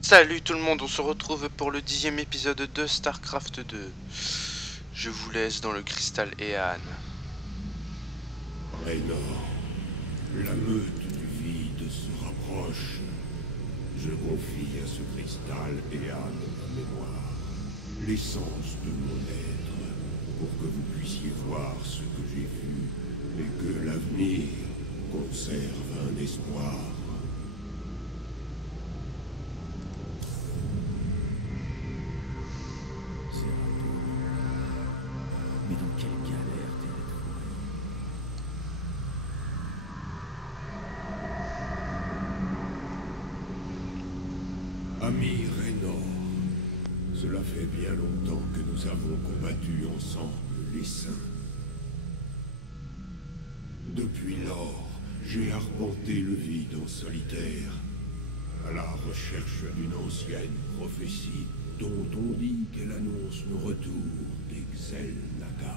Salut tout le monde, on se retrouve pour le 10e épisode de StarCraft 2. Je vous laisse dans le cristal Ean. Raynor, la meute du vide se rapproche. Je confie à ce cristal Ean ma mémoire, l'essence de mon être, pour que vous puissiez voir ce que j'ai vu et que l'avenir conserve un espoir. Mais dans quelle galère t'es retrouvé? Ami Raynor, cela fait bien longtemps que nous avons combattu ensemble les saints. Depuis lors, j'ai arpenté le vide en solitaire, à la recherche d'une ancienne prophétie dont on dit qu'elle annonce le retour d'Exel Naga.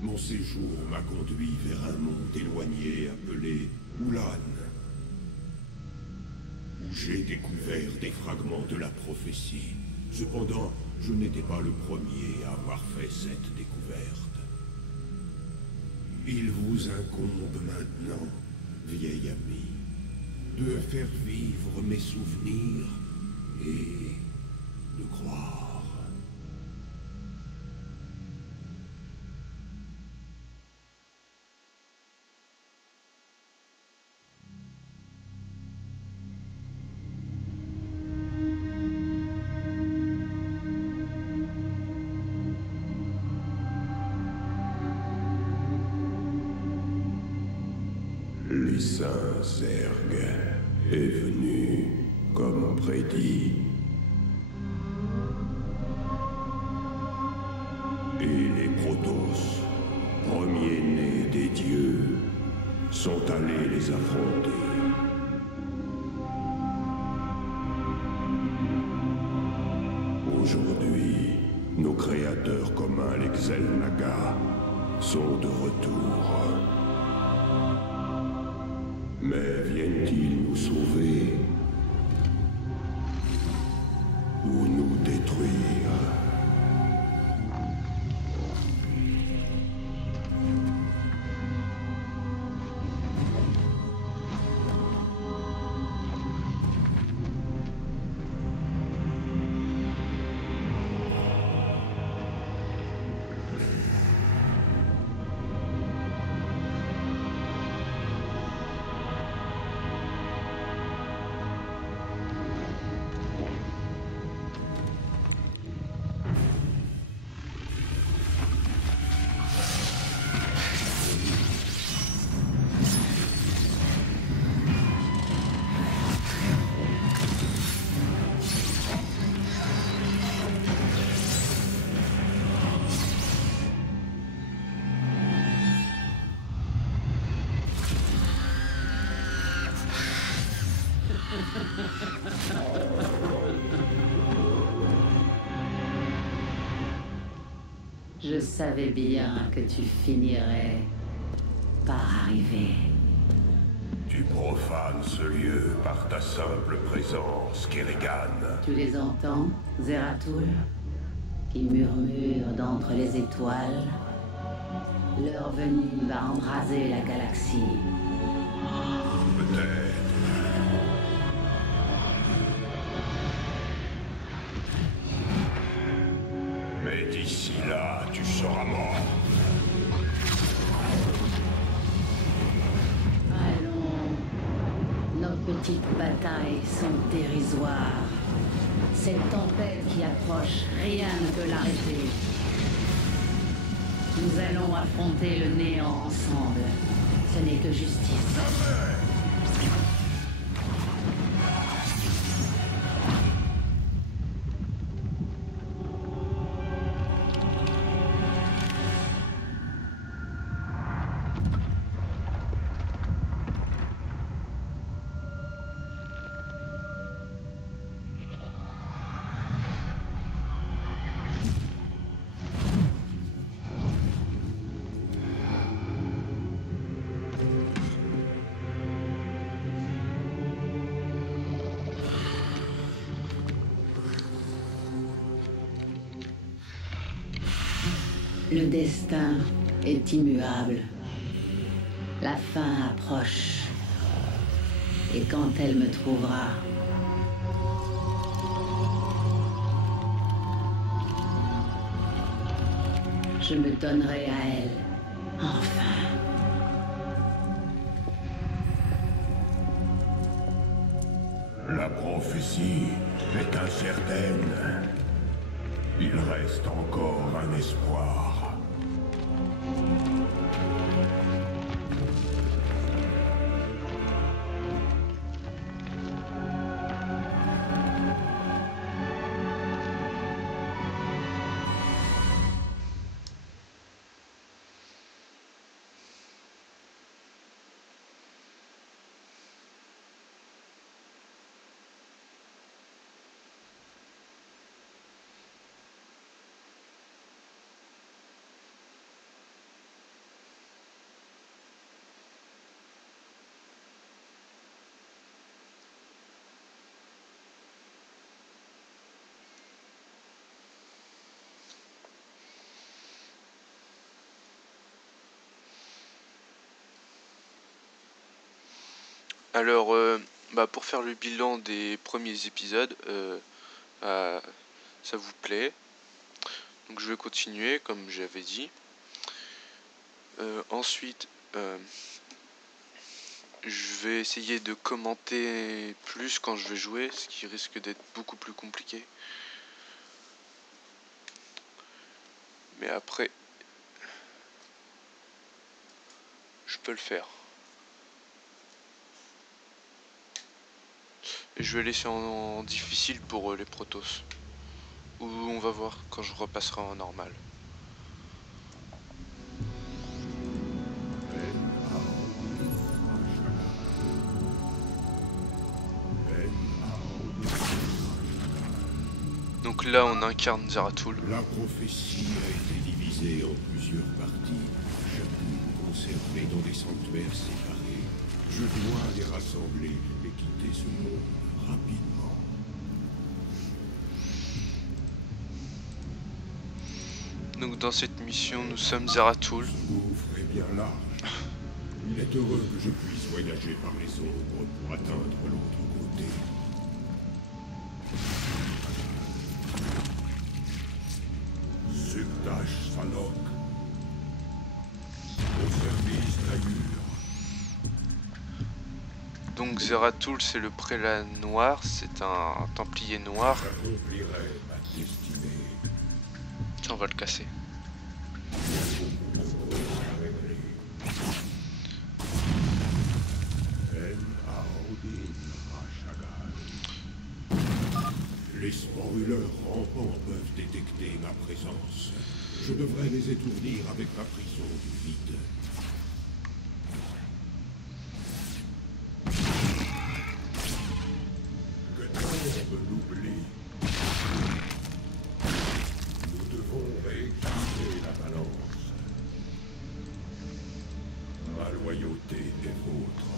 Mon séjour m'a conduit vers un monde éloigné appelé Ulan, où j'ai découvert des fragments de la prophétie. Cependant, je n'étais pas le premier à avoir fait cette découverte. Il vous incombe maintenant, vieil ami, de faire vivre mes souvenirs et de croire. Le Saint Zerg est venu comme prédit. Et les Protoss, premiers-nés des dieux, sont allés les affronter. Aujourd'hui, nos créateurs communs, l'Exel Naga, sont de retour. Mais viennent-ils nous sauver ou nous détruire? Je savais bien que tu finirais par arriver. Tu profanes ce lieu par ta simple présence, Kerrigan. Tu les entends, Zeratul, qui murmurent d'entre les étoiles? Leur venue va embraser la galaxie. Peut-être. Mais d'ici là, tu seras mort. Allons, nos petites batailles sont dérisoires. Cette tempête qui approche, rien ne peut l'arrêter. Nous allons affronter le néant ensemble. Ce n'est que justice. Le destin est immuable. La fin approche. Et quand elle me trouvera, je me donnerai à elle. Enfin. La prophétie est incertaine. Il reste encore un espoir. Alors, pour faire le bilan des premiers épisodes, ça vous plaît. Donc je vais continuer comme j'avais dit. Ensuite, je vais essayer de commenter plus quand je vais jouer, ce qui risque d'être beaucoup plus compliqué. Mais après, je peux le faire. Et je vais laisser en difficile pour les Protoss. Ou on va voir quand je repasserai en normal. Donc là on incarne Zeratul. La prophétie a été divisée en plusieurs parties, chacune conservée dans des sanctuaires séparés. Je dois les rassembler et quitter ce monde rapidement. Donc dans cette mission nous sommes Zeratul. Ce gouffre est bien large. Il est heureux que je puisse voyager par les ombres pour atteindre l'autre côté. Suktash Salok. Au service d'Ayur. Donc Zeratul c'est le prélat noir, c'est un templier noir. J'accomplirai ma destinée. Tiens, on va le casser. Les spoilers rampants peuvent détecter ma présence. Je devrais les étourdir avec ma prison du vide. Que tombe l'oubli. Nous devons rééquilibrer la balance. Ma loyauté est vôtre.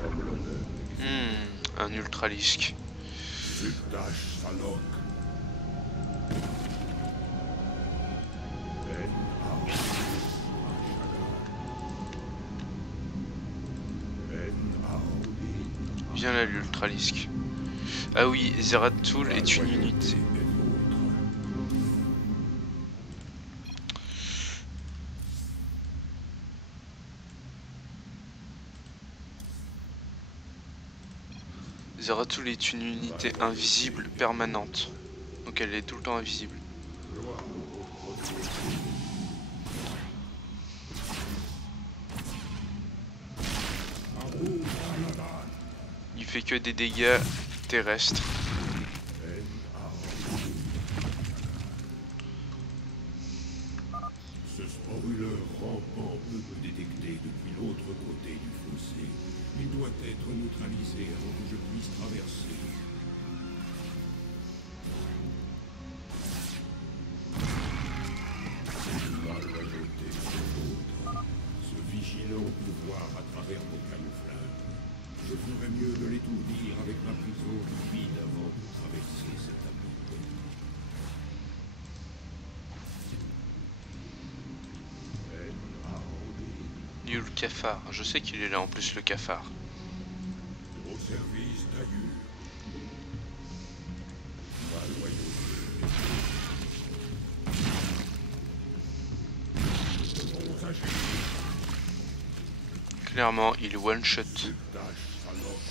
Comme l'honneur. Un ultralisque. Suktash Salok. Viens là l'ultralisque. Ah oui, Zeratul est une unité. Zeratul est une unité invisible permanente. Donc elle est tout le temps invisible. Il fait que des dégâts terrestres. Ce spoiler rampant peut me détecter depuis l'autre côté du fossé. Il doit être neutralisé avant que je puisse traverser. Ma loyauté est vôtre. Ce vigilant peut voir à travers mon camouflage. Je ferais mieux de l'étourdir avec ma prison du vide avant de traverser cet abîme. le cafard. Je sais qu'il est là en plus, le cafard. Au service d'Ayur. Ma loyauté. Nous devons agir. Clairement, il one-shot. Tâche Salok.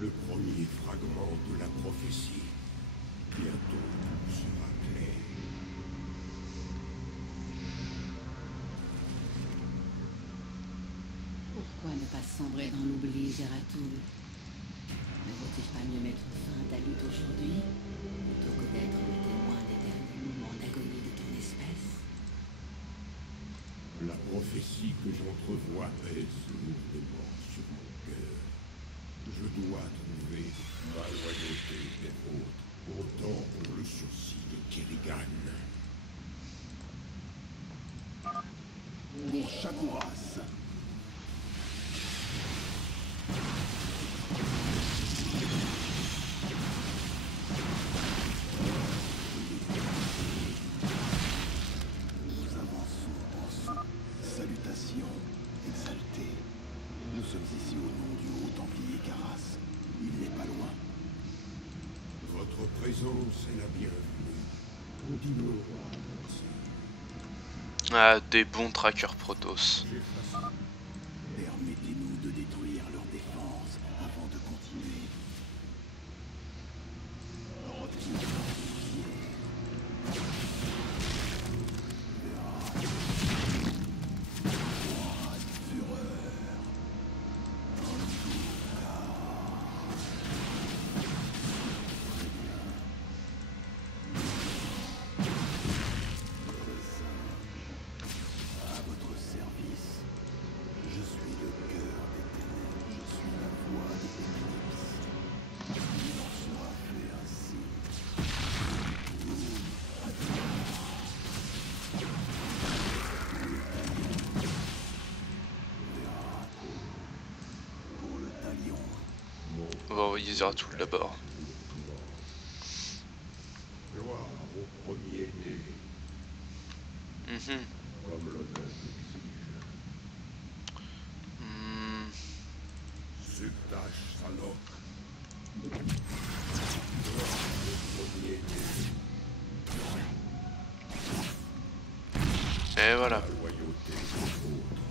Le premier fragment de la prophétie. Bientôt tout sera clair. Pourquoi ne pas sombrer dans l'oubli, Zeratul? Ne vaut-il pas mieux mettre fin à ta lutte aujourd'hui, plutôt que d'être le témoin des derniers moments d'agonie de ton espèce? La prophétie que j'entrevois pèse lourdement sur mon cœur. Je dois trouver ma loyauté et autres, autant pour le sursis de Kerrigan. Pour Shakuras. Nous avançons en son. Salutations, exaltés. Nous sommes ici au nom du haut templier Karas. Il n'est pas loin. Votre présence est la bienvenue. Continuons. Ah, des bons trackers Protoss. Permettez-nous de détruire leur défense avant de continuer. Retirez à votre service. Je suis le cœur des ténèbres, je suis la voix de l'éclipse. Il en sera fait ainsi. Pour le talion, On va envoyer Zeratul d'abord. Gloire au premier-né, Mhm. comme l'honneur l'exige. Hmm. Subtash Salok. Gloire au premier-né, Et voilà. la loyauté des autres.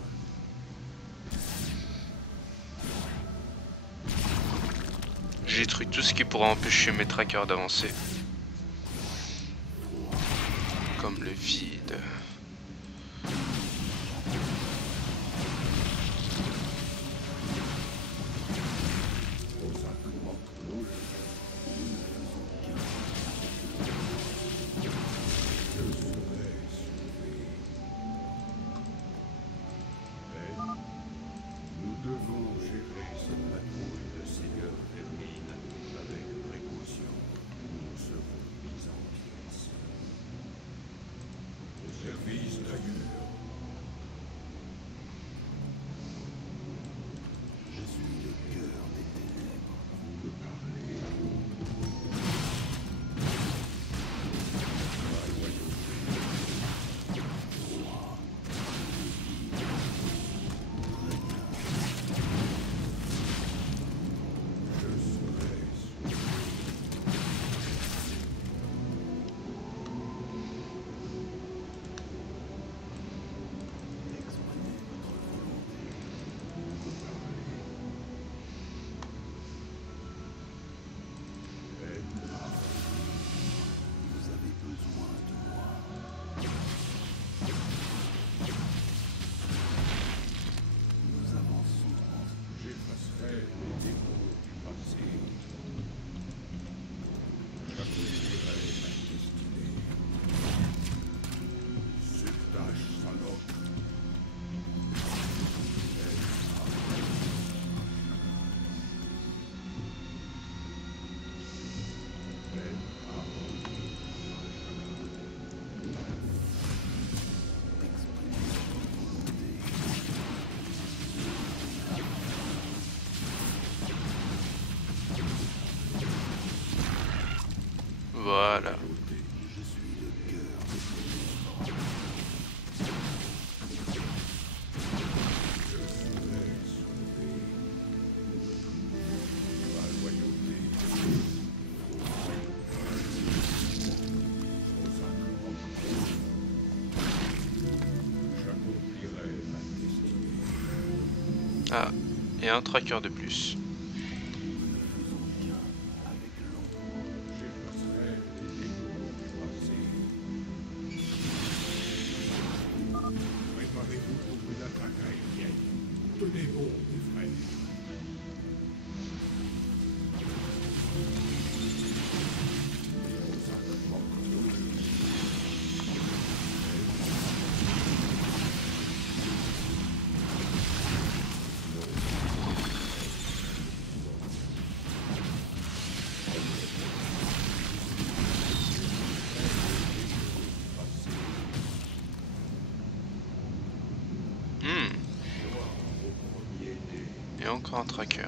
J'ai détruit tout ce qui pourrait empêcher mes trackers d'avancer. Comme le vide. Nous devons gérer cette patrouille de Seigneur Vermine avec précaution. Nous serons mis en pièces. Au service d'Ayur. je suis le cœur des ténèbres. Vous me parlez. Je serai Exprimez votre volonté. Vous avez besoin de moi. Nous avançons en J'effacerai les démons du passé. J'accomplirai ma destinée. Subtash Salok. Voilà. Je suis le cœur des ténèbres. Ah, et un tracker de plus. Préparez-vous pour une attaque aérienne. Tenez bon, mes frères. Et encore un tracker.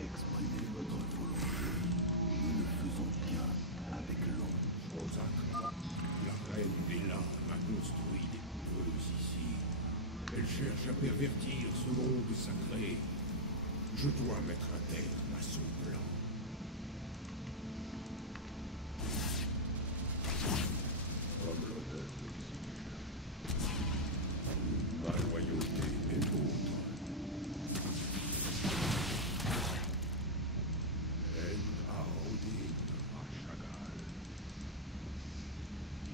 Exprimez votre volonté. Nous ne faisons qu'un avec l'ombre. La reine des larmes a construit des couveuses ici. Elle cherche à pervertir ce monde sacré. Je dois mettre un terme à son plan. Comme l'honneur ma loyauté est vôtre. En Aodin Rashagal.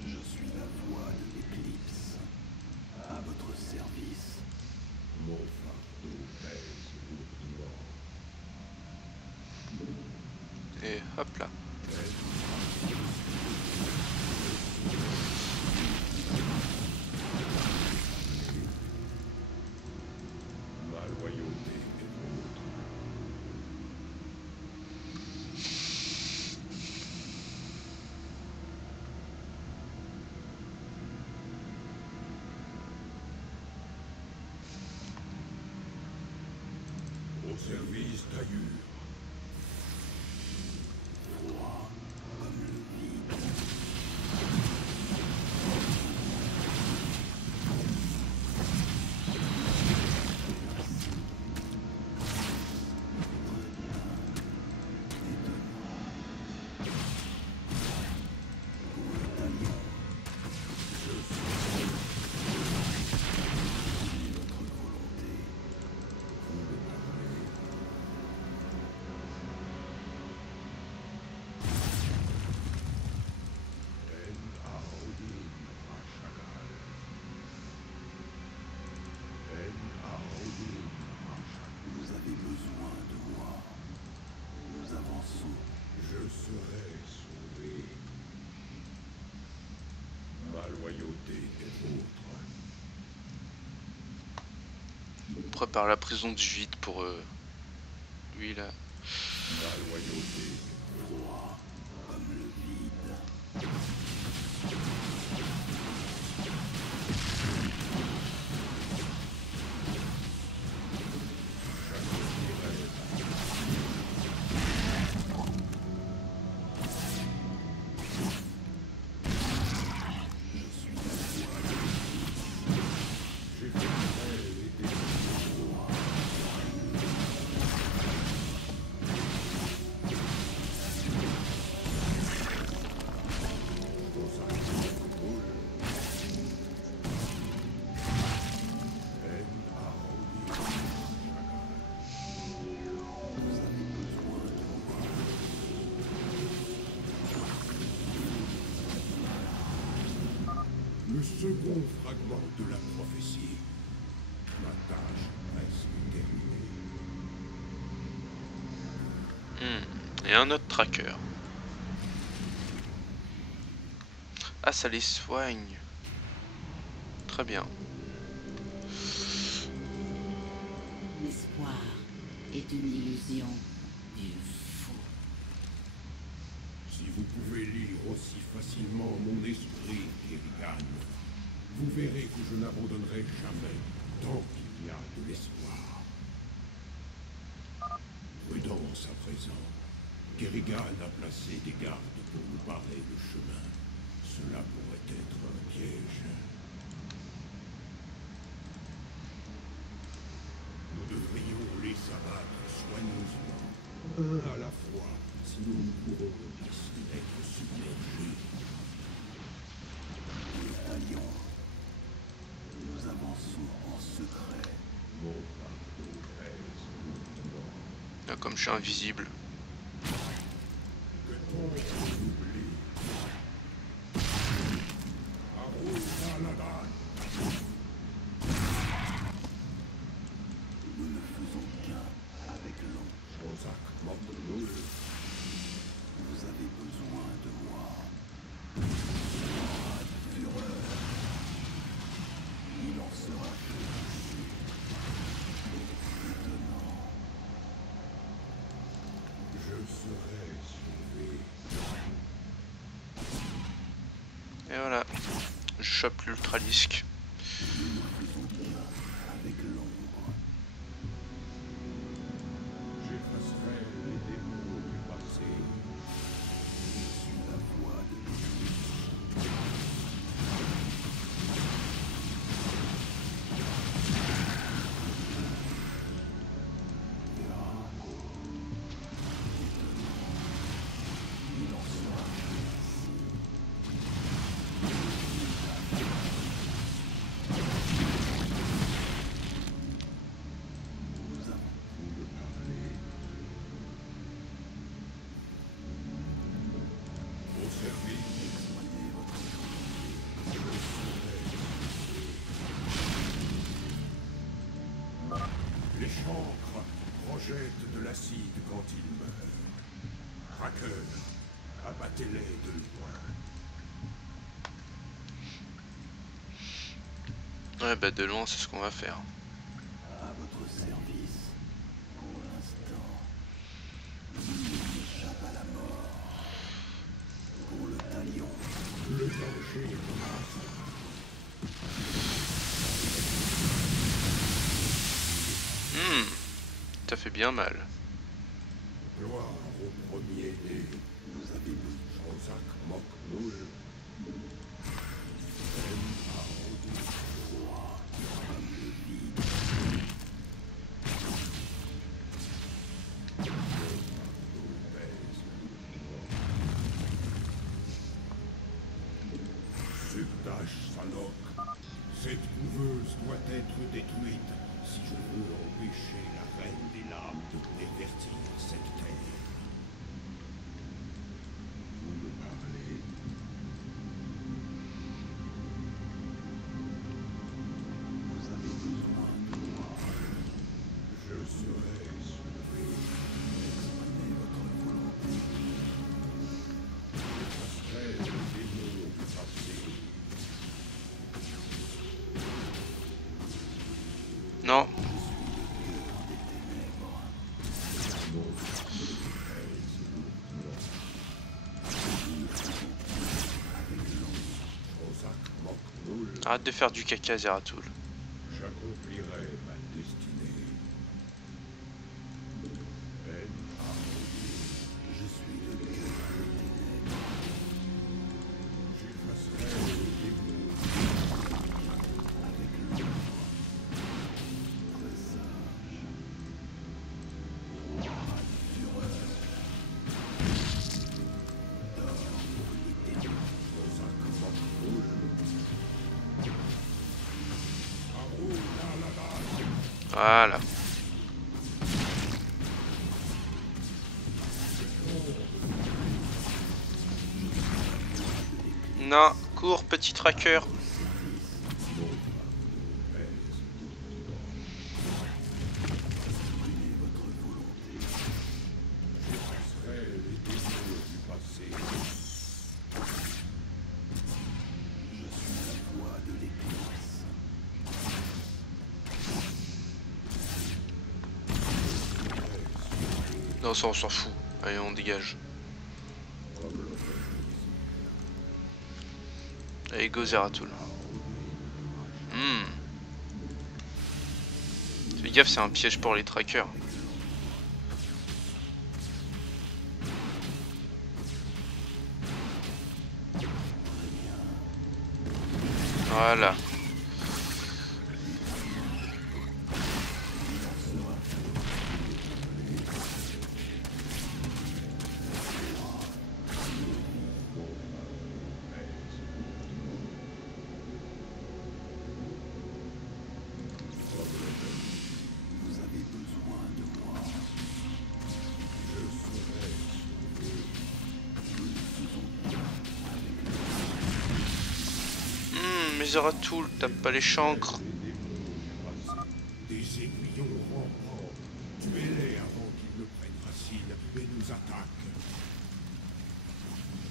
Je suis la voix de l'éclipse. À votre service. Mon fardeau pèse lourdement. Et hop là. Ma loyauté est vôtre. Au service d'Ayur. Froid comme le vide. En Aodin Rashagal. En Aodin Rashagal. Vous avez besoin de moi. Nous avançons. Je serai sauvé. Ma loyauté est vôtre. On prépare la prison du vide pour lui là. Ma loyauté. Froid comme le vide. J'ai fait prêt et des Le second fragment de la prophétie. Ma tâche presque terminée. Et un autre tracker. Ah, ça les soigne. Très bien. L'espoir est une illusion du fou. Si vous pouvez lire aussi facilement mon esprit, Kerrigan, vous verrez que je n'abandonnerai jamais tant qu'il y a de l'espoir. Prudence à présent. Kerrigan a placé des gardes pour nous barrer le chemin. Cela pourrait être un piège. Nous devrions les abattre soigneusement, un à la fois, sinon nous pourrons risquer d'être submergés. comme je suis invisible. Nous ne faisons qu'un avec l'ombre. Vous avez besoin de moi. Fureur. Il en sera fait ainsi. Étonnant. Je serai sauvé. Et voilà, je chope l'ultralisque. Avec l'ombre. J'effacerai les démons du passé. Je suis la voix de l'église. Il en sera fait ainsi. Nous avons Vous me parlez. Au service. soigné votre Les chancres projettent de l'acide quand ils meurent. Traqueurs, abattez-les de loin. Ouais bah de loin c'est ce qu'on va faire. à votre service. Pour l'instant, nul n'échappe à la mort. Pour le talion, Le danger commence. Ça fait bien mal. Gloire au premier-né. vous avez besoin. Jean-Jacques Mocmoul. Subdash Salok. Cette couveuse doit être détruite si je veux empêcher la reine des lames de pervertir cette terre. Vous me parlez. Vous avez besoin de moi. Je serai sauvé. Exprimez votre volonté. J'effacerai les démons du passé. Non. Jean-Jacques Mocmoul. Arrête de faire du caca Zeratul. J'accomplirai ma destinée. Je suis le cœur des ténèbres. J'effacerai les démons. Avec l'ombre. Très sage. Roi de fureur. Dors pour l'éternité. Jean-Jacques Mocmoul. Arou Naladan. Voilà. Non, cours petit tracker. J'effacerai les démons du passé. Je suis la voix de l'église. Non ça on s'en fout. Allez on dégage. Allez go Zeratul. Fais gaffe c'est un piège pour les trackers. Voilà. Vous avez besoin de moi. Zeratul, tape pas les chancres. Des aiguillons rampants. Tuez-les avant qu'ils ne prennent racine et nous attaquent.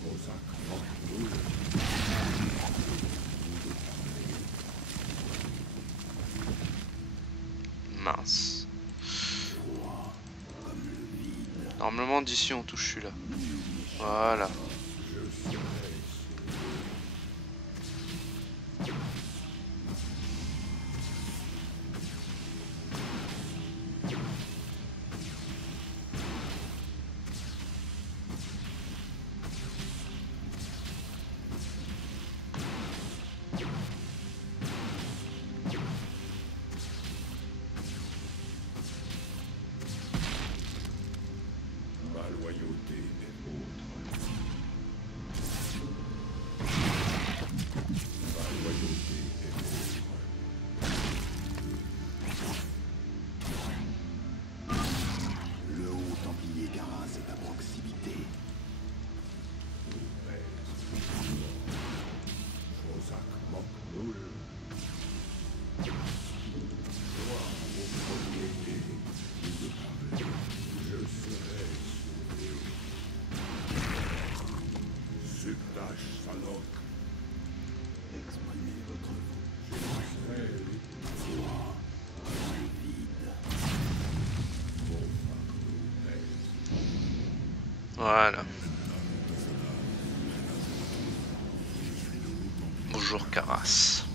Rosac manque-nous. Mince. Normalement d'ici on touche celui-là. Voilà. Voilà. Bonjour Caras.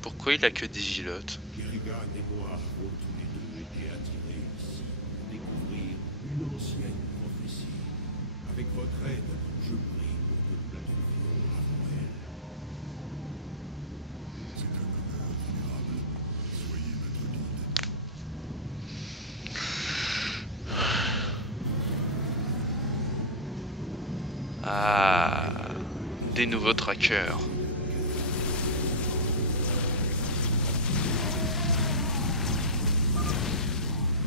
Pourquoi il a que des gilottes? Kerrigan et moi avons tous les deux été attirés ici pour découvrir une ancienne prophétie. Avec votre aide, je prie pour que nous la trouvions avant elle. C'est un honneur vénérable. Soyez notre guide. Ah, des nouveaux trackers.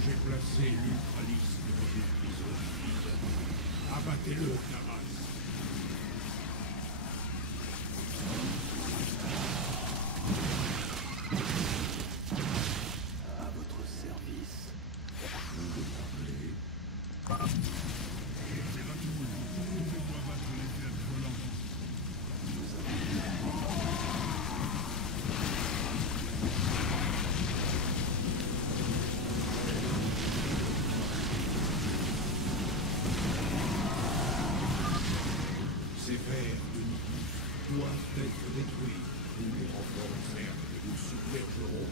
J'ai placé l'ultralice de votre prison vide. Abattez-le, Caras. À votre service. Ces vers de Nihilus doivent être détruits. Nous les renforts certes et nous submergerons.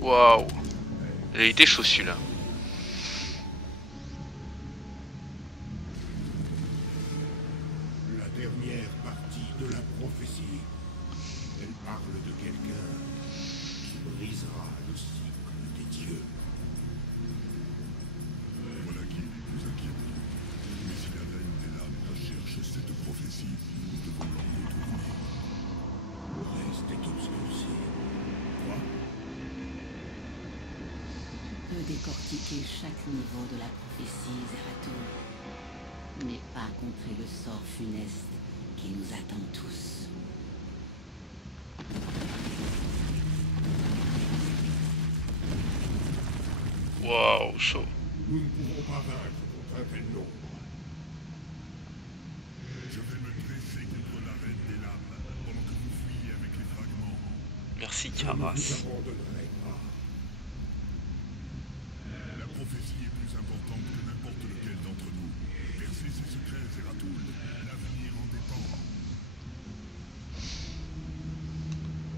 Waouh. Il a été chaud celui-là. La dernière partie de la prophétie. Elle parle de quelqu'un qui brisera le cycle des dieux. Voilà qui est le plus inquiétant. Mais si la reine des lames recherche cette prophétie, nous devons l'en détourner. Le reste est obscurci. Quoi? Peut décortiquer chaque niveau de la prophétie, Zeratul, mais pas contrer le sort funeste qui nous attend tous. Waouh, chaud. Nous ne pouvons pas vaincre contre un tel nombre. Je vais me dresser contre la reine des lames pendant que vous fuyez avec les fragments. Merci Je ne vous Caras. abandonnerai pas. La prophétie est plus importante que n'importe lequel d'entre nous. Percez ses secrets, Zeratul. L'avenir en dépend.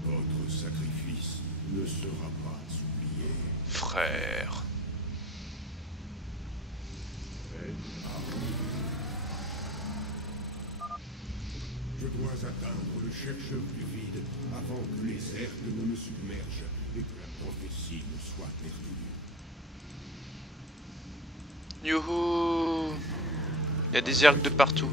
Votre sacrifice ne sera pas oublié. Frère. Je dois atteindre le chercheur du vide avant que les airs ne me submergent et que la prophétie ne pas perdu. Youhou! Il y a des zergs de partout.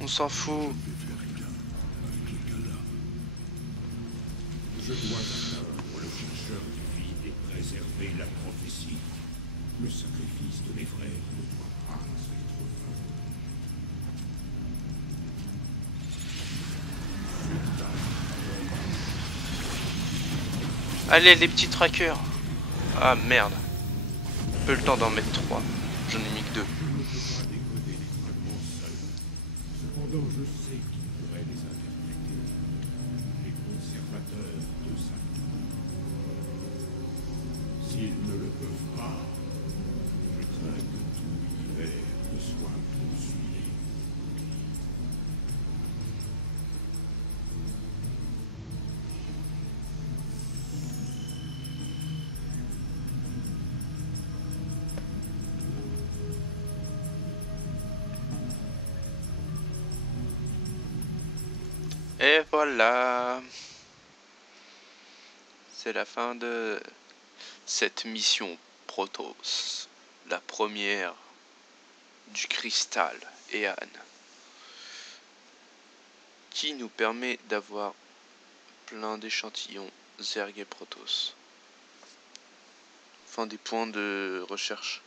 On s'en fout. Je dois atteindre le chercheur du vide et préserver la prophétie. Le sacrifice de mes frères ne doit pas être vain. Allez les petits trackers. Ah merde. Peu le temps d'en mettre 3. J'en ai mis que 2. Je ne peux pas décoder les fragments seuls. Cependant, je sais qui pourrait les interpréter. Les conservateurs de Satan. S'ils ne le peuvent pas, je crains que tout l'univers ne soit consumé. Et voilà. C'est la fin de cette mission Protoss. La première du cristal Ean. Qui nous permet d'avoir plein d'échantillons Zerg et Protoss. Enfin des points de recherche.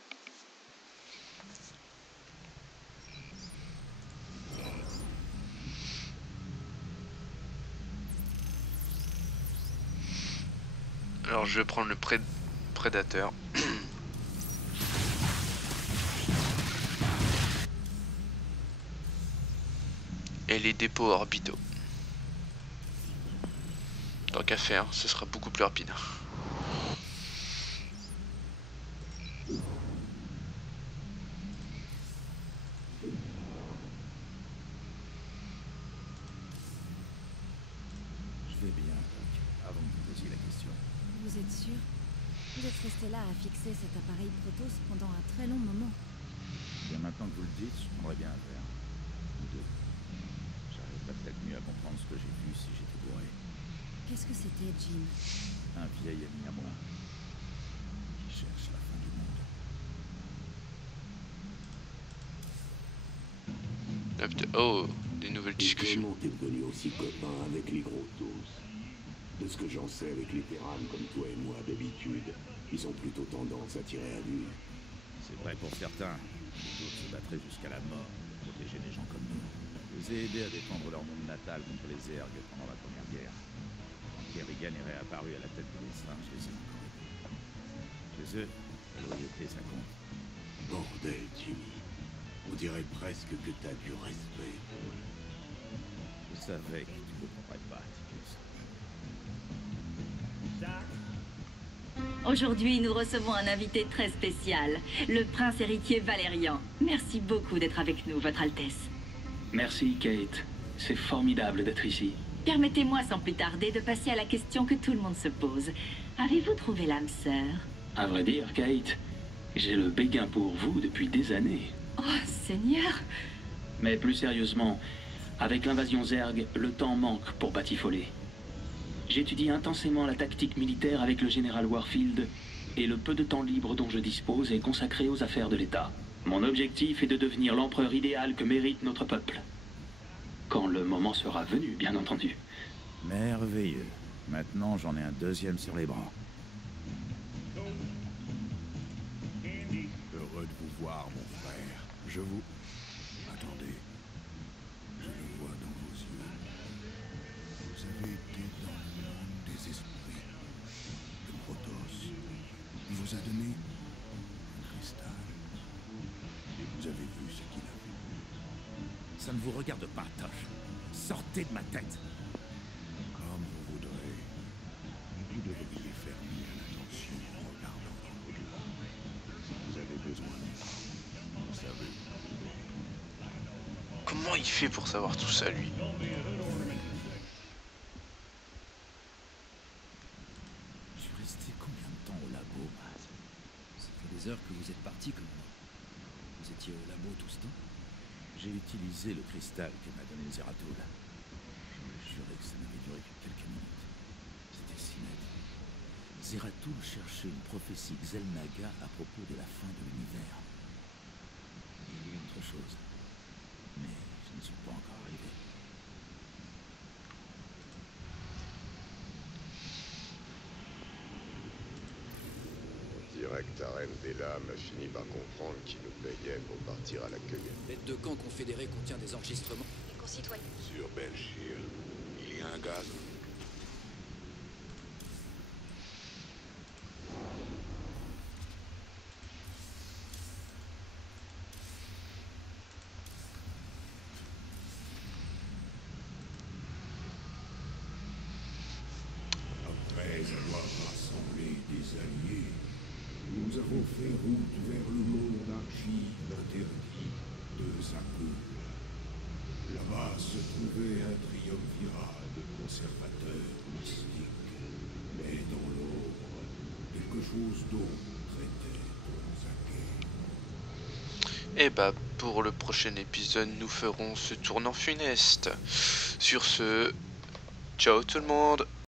Alors je vais prendre le prédateur. Et les dépôts orbitaux. Tant qu'à faire, ce sera beaucoup plus rapide. Je vais bien, Doc, avant de vous poser la question. Vous êtes sûr? Vous êtes resté là à fixer cet appareil Protoss pendant un très long moment. Bien maintenant que vous le dites, je prendrais bien un verre. Ou deux. J'arriverais peut-être mieux à comprendre ce que j'ai vu si j'étais bourré. Qu'est-ce que c'était, Jim? Un vieil ami à moi qui cherche la fin du monde. Oh, des nouvelles discussions. Comment t'es devenu aussi copain avec les gros tous? De ce que j'en sais avec les Terrans comme toi et moi d'habitude, ils ont plutôt tendance à tirer à vue. C'est vrai pour certains. Les autres se battraient jusqu'à la mort pour protéger les gens comme nous. Je les ai aidés à défendre leur monde natal contre les Zergs pendant la Première Guerre. Quand Kerrigan est réapparu à la tête de l'Estrin, je les ai encore aidés. Chez eux, la loyauté, ça compte. Bordel, Jimmy. On dirait presque que t'as du respect pour eux. Je savais que tu ne comprendrais pas, Titus. Aujourd'hui, nous recevons un invité très spécial, le prince héritier Valérian. Merci beaucoup d'être avec nous, Votre Altesse. Merci, Kate. C'est formidable d'être ici. Permettez-moi sans plus tarder de passer à la question que tout le monde se pose. Avez-vous trouvé l'âme sœur? À vrai dire, Kate, j'ai le béguin pour vous depuis des années. Oh, Seigneur! Mais plus sérieusement, avec l'invasion Zerg, le temps manque pour batifoler. J'étudie intensément la tactique militaire avec le général Warfield, et le peu de temps libre dont je dispose est consacré aux affaires de l'État. Mon objectif est de devenir l'empereur idéal que mérite notre peuple. Quand le moment sera venu, bien entendu. Merveilleux. Maintenant, j'en ai un deuxième sur les bras. Heureux de vous voir, mon frère. Je vous... Attendez. Je le vois dans vos yeux. Vous avez été dans le monde des esprits. Le Protoss. Il vous a donné un cristal. Et vous avez vu ce qu'il a vu. Ça ne vous regarde pas, Tosh. Sortez de ma tête. Comme vous voudrez. Vous devriez faire bien attention en regardant dans l'au-delà. Vous avez besoin de moi. Vous savez. Comment il fait pour savoir tout ça, lui? Je suis resté combien de temps au labo, Baz? Ça fait des heures que vous êtes parti, comme moi. Vous étiez au labo tout ce temps? J'ai utilisé le cristal que m'a donné Zeratul. que ça n'avait duré que quelques minutes. C'était si net. Zeratul cherchait une prophétie Xel'Naga à propos de la fin de l'univers. Il y a autre chose. Mais je ne suis pas encore arrivé. On dirait que ta reine des lames a fini par comprendre qui nous payait pour partir à la cueillette. L'aide de camp confédéré contient des enregistrements. Les concitoyens. Sur Belchir, il y a un gaz. Après avoir rassemblé des alliés, nous avons fait route vers le monde archive interdit de Zakul. Là-bas se trouvait un triumvirat de conservateurs mystiques. Mais dans l'ombre, quelque chose d'autre traitait pour Zaké. Et bah pour le prochain épisode nous ferons ce tournant funeste. Sur ce, ciao tout le monde.